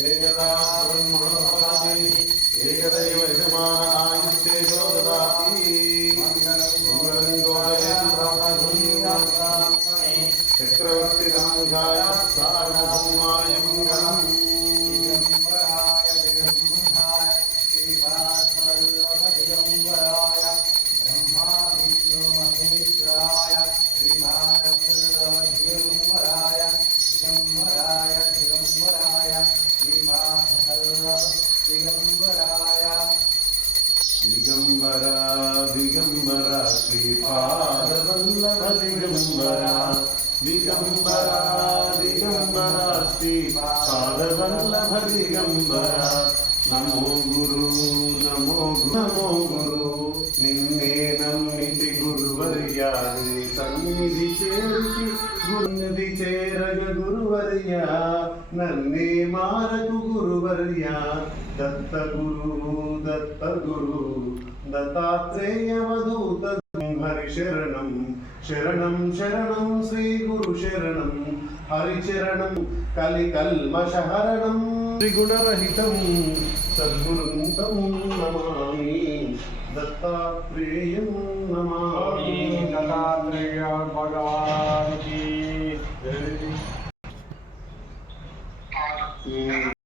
एकदा ब्रह्मणोऽपि एकदैव यजमान आयुष्येजो ददाति मङ्गलं गोदयति ब्रह्मधुन्यात्मने चक्रवर्ति रामुजाय सार्वभौमाय मङ्गलम् दिगम्बराय दिगम्बराय श्रीवात्सल्यदिगम्बराय ब्रह्मा विष्णु महेश्वराय श्रीवात्सल्यदिगम्बराय दिगम्बराय दिगम्बराय दिगम्बराय दिगम्बरा दिगम्बरा श्रीपादवल्लभ दिगम्बरा दिगम्बरा दिगम्बरा श्रीपादवल्लभ दिगम्बरा नमो गुरु नमो नमो गुरु निन्ने नम्मिति गुरुवर्या सन्निधि చేరికి గురునిధి చేరగ గురువర్యా నన్నే మారకు గురువర్యా దత్త గురు దత్తాత్రేయవధూత హరి శరణం శరణం శరణం శ్రీ గురు శరణం హరి చరణం కలికల్మషహరణం త్రిగుణరహితం సద్గురుం తం నమామి దత్తాత్రేయం నమామి.